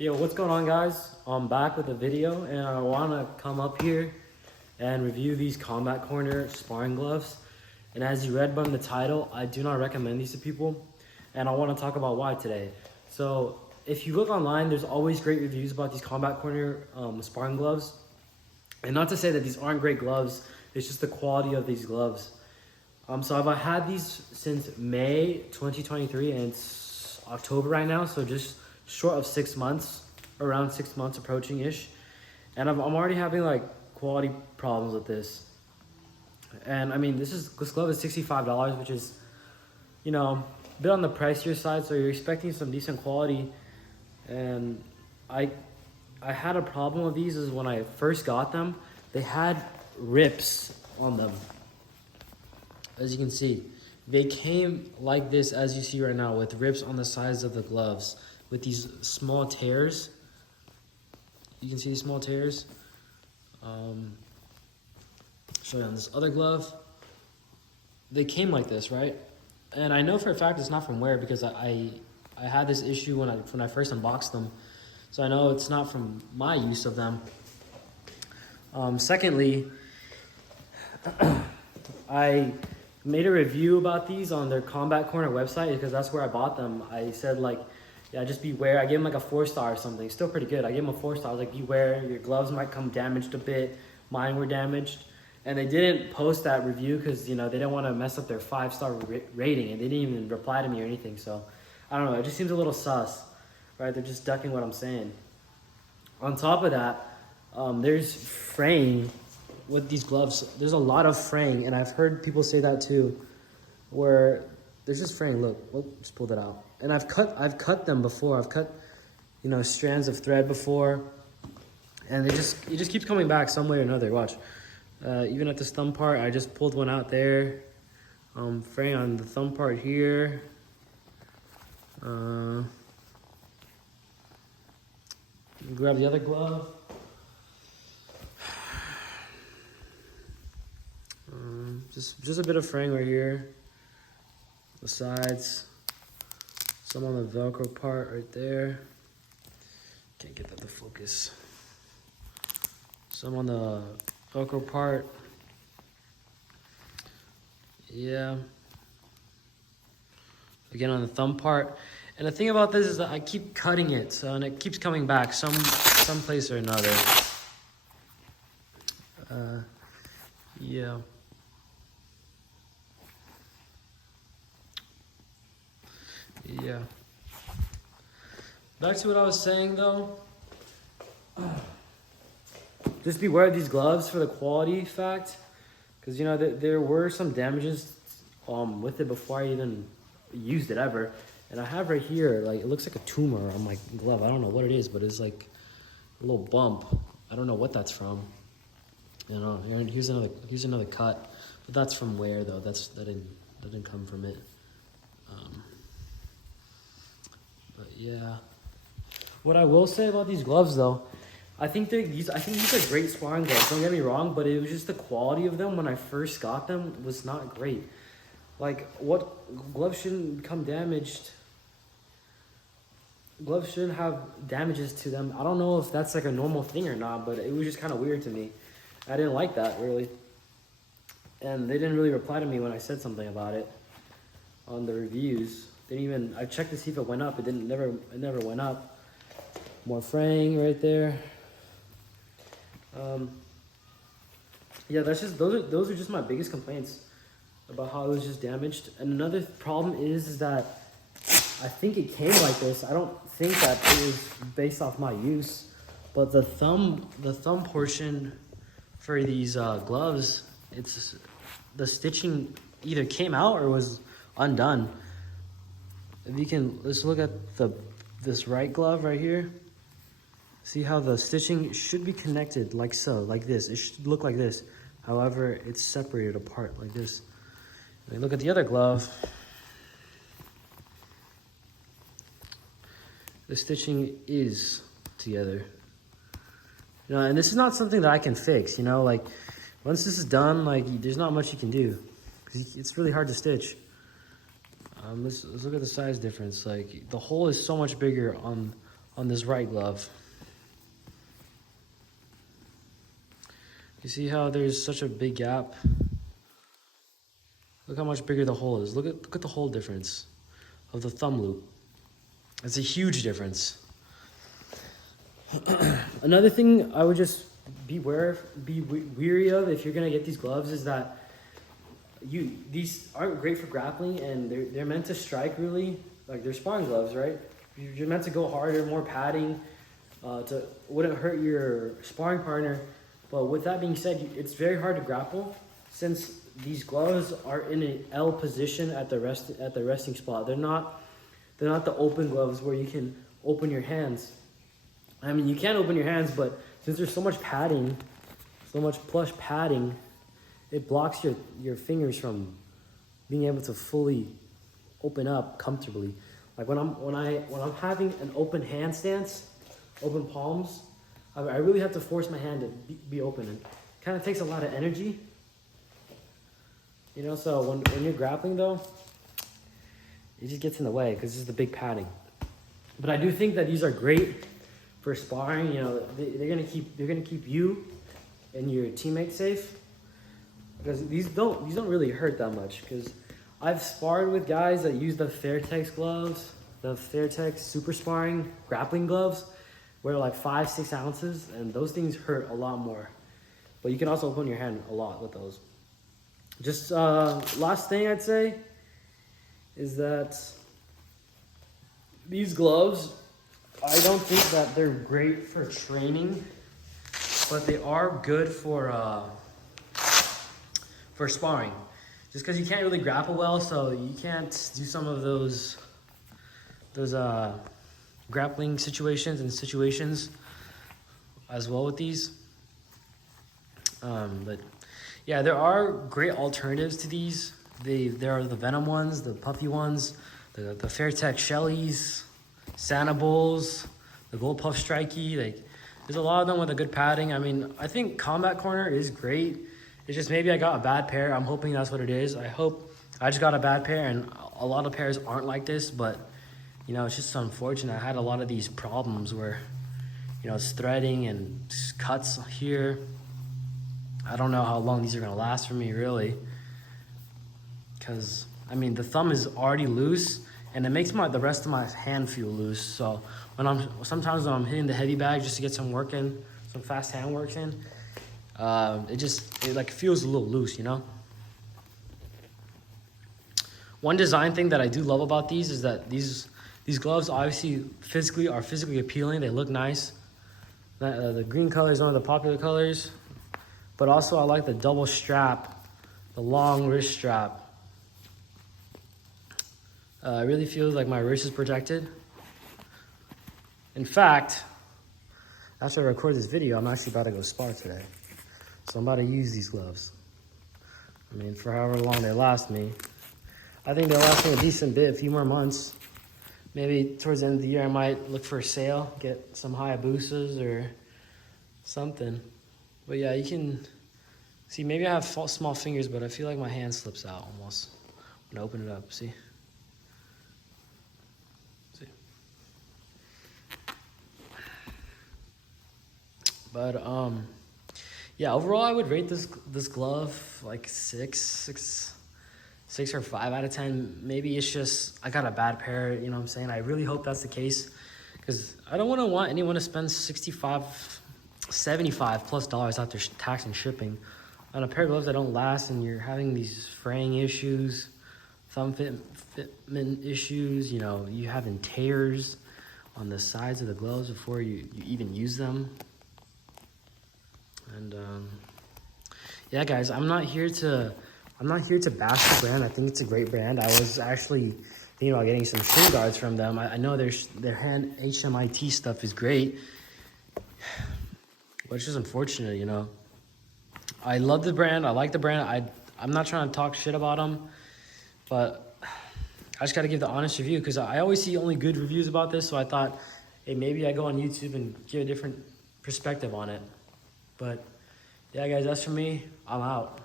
Yo, what's going on, guys? I'm back with a video, and I want to come up here and review these Combat Corner sparring gloves. And as you read from the title, I do not recommend these to people, and I want to talk about why today. So if you look online, there's always great reviews about these Combat Corner sparring gloves. And not to say that these aren't great gloves, it's just the quality of these gloves. So I've had these since May 2023, and it's October right now, so just short of 6 months, around 6 months approaching-ish. And I'm already having like quality problems with this. And I mean, this glove is $65, which is, you know, a bit on the pricier side, so you're expecting some decent quality. And I had a problem with these is when I first got them, they had rips on them. As you can see, they came like this, as you see right now, with rips on the sides of the gloves, with these small tears. You can see these small tears. Show you on this other glove. They came like this, right? And I know for a fact it's not from wear because I had this issue when I first unboxed them. So I know it's not from my use of them. Secondly, I made a review about these on their Combat Corner website because that's where I bought them. I said like, yeah, just beware. I gave them like a 4-star or something. Still pretty good. I gave them a 4-star. I was like, beware, your gloves might come damaged a bit. Mine were damaged. And they didn't post that review because, you know, they didn't want to mess up their 5-star rating, and they didn't even reply to me or anything. So I don't know. It just seems a little sus, right? They're just ducking what I'm saying. On top of that, there's fraying with these gloves. There's a lot of fraying, and I've heard people say that too, where there's just fraying. Look, just pull that out. And I've cut them before. I've cut, you know, strands of thread before, and it just keeps coming back some way or another. Watch. Even at this thumb part, I just pulled one out there. Fraying on the thumb part here. Grab the other glove. Just a bit of fraying right here. The sides. Some on the Velcro part right there. Can't get that to focus. Some on the Velcro part. Yeah. Again on the thumb part. And the thing about this is that I keep cutting it, so, and it keeps coming back some place or another. Yeah. Yeah. Back to what I was saying though. Just beware of these gloves for the quality fact, because you know there were some damages with it before I even used it ever. And I have right here, like, it looks like a tumor on my glove. I don't know what it is, but it's like a little bump. I don't know what that's from. You know, here's another cut, but that's from wear though. That didn't come from it. But yeah, what I will say about these gloves though, I think these are great sparring gloves. Don't get me wrong, but it was just the quality of them when I first got them was not great. Like, what gloves shouldn't become damaged? Gloves shouldn't have damages to them. I don't know if that's like a normal thing or not, but it was just kind of weird to me. I didn't like that really, and they didn't really reply to me when I said something about it on the reviews. I checked to see if it went up. It never went up. More fraying right there. Yeah, those are just my biggest complaints about how it was just damaged. And another problem is that I think it came like this. I don't think that it was based off my use, but the thumb portion for these gloves, the stitching either came out or was undone. If you can, let's look at this right glove right here. See how the stitching should be connected like so, like this. It should look like this. However, it's separated apart like this. And look at the other glove. The stitching is together. You know, and this is not something that I can fix, you know, like once this is done, like there's not much you can do because it's really hard to stitch. Let's look at the size difference. Like the hole is so much bigger on on this right glove. You see how there's such a big gap? Look how much bigger the hole is. Look at the hole difference of the thumb loop. It's a huge difference. Another thing I would just be weary of if you're gonna get these gloves is that these aren't great for grappling, and they're meant to strike really, like they're sparring gloves, right? You're meant to go harder, more padding, wouldn't hurt your sparring partner. But with that being said, it's very hard to grapple since these gloves are in an L position at the resting spot. They're not the open gloves where you can open your hands. I mean, you can open your hands, but since there's so much padding, so much plush padding, it blocks your fingers from being able to fully open up comfortably. Like when I'm having an open hand stance, open palms, I really have to force my hand to be open. And it kind of takes a lot of energy. You know, so when you're grappling though, it just gets in the way because it's the big padding. But I do think that these are great for sparring. You know, they're gonna keep you and your teammates safe, because these don't really hurt that much. Because I've sparred with guys that use the Fairtex gloves, the Fairtex super sparring grappling gloves, where they're like 5-6 ounces, and those things hurt a lot more. But you can also open your hand a lot with those. Just last thing I'd say is that these gloves, I don't think that they're great for training, but they are good for sparring. Just because you can't really grapple well, so you can't do some of those grappling situations as well with these. But yeah, there are great alternatives to these. There are the Venom ones, the puffy ones, the Fairtex Shellies, Santa Bulls, the Gold Puff Strikey. Like, there's a lot of them with a good padding. I mean, I think Combat Corner is great. It's just maybe I got a bad pair. I'm hoping that's what it is. I hope I just got a bad pair, and a lot of pairs aren't like this, but you know, it's just unfortunate. I had a lot of these problems where, you know, it's threading and cuts here. I don't know how long these are gonna last for me, really. Because, I mean, the thumb is already loose, and it makes the rest of my hand feel loose. So sometimes when I'm hitting the heavy bag just to get some work in, some fast hand works in, it like feels a little loose, you know? One design thing that I do love about these is that these gloves obviously are physically appealing. They look nice. The green color is one of the popular colors, but also I like the double strap, the long wrist strap. It really feels like my wrist is protected. In fact, after I record this video, I'm actually about to go spar today. So I'm about to use these gloves. I mean, for however long they last me. I think they'll last me a decent bit, a few more months. Maybe towards the end of the year, I might look for a sale, get some Hayabusas or something. But yeah, you can see, maybe I have small fingers, but I feel like my hand slips out almost when I open it up, see? But yeah, overall I would rate this glove like 6 or 5 out of 10. Maybe it's just I got a bad pair, you know what I'm saying? I really hope that's the case, because I don't want anyone to spend $65, $75 plus after tax and shipping on a pair of gloves that don't last, and you're having these fraying issues, thumb fitment issues, you know, you having tears on the sides of the gloves before you even use them. And yeah, guys, I'm not here to bash the brand. I think it's a great brand. I was actually thinking about getting some shin guards from them. I know their hand HMIT stuff is great, but it's just unfortunate, you know. I love the brand. I like the brand. I'm not trying to talk shit about them, but I just got to give the honest review, because I always see only good reviews about this. So I thought, hey, maybe I go on YouTube and give a different perspective on it. But yeah, guys, that's for me. I'm out.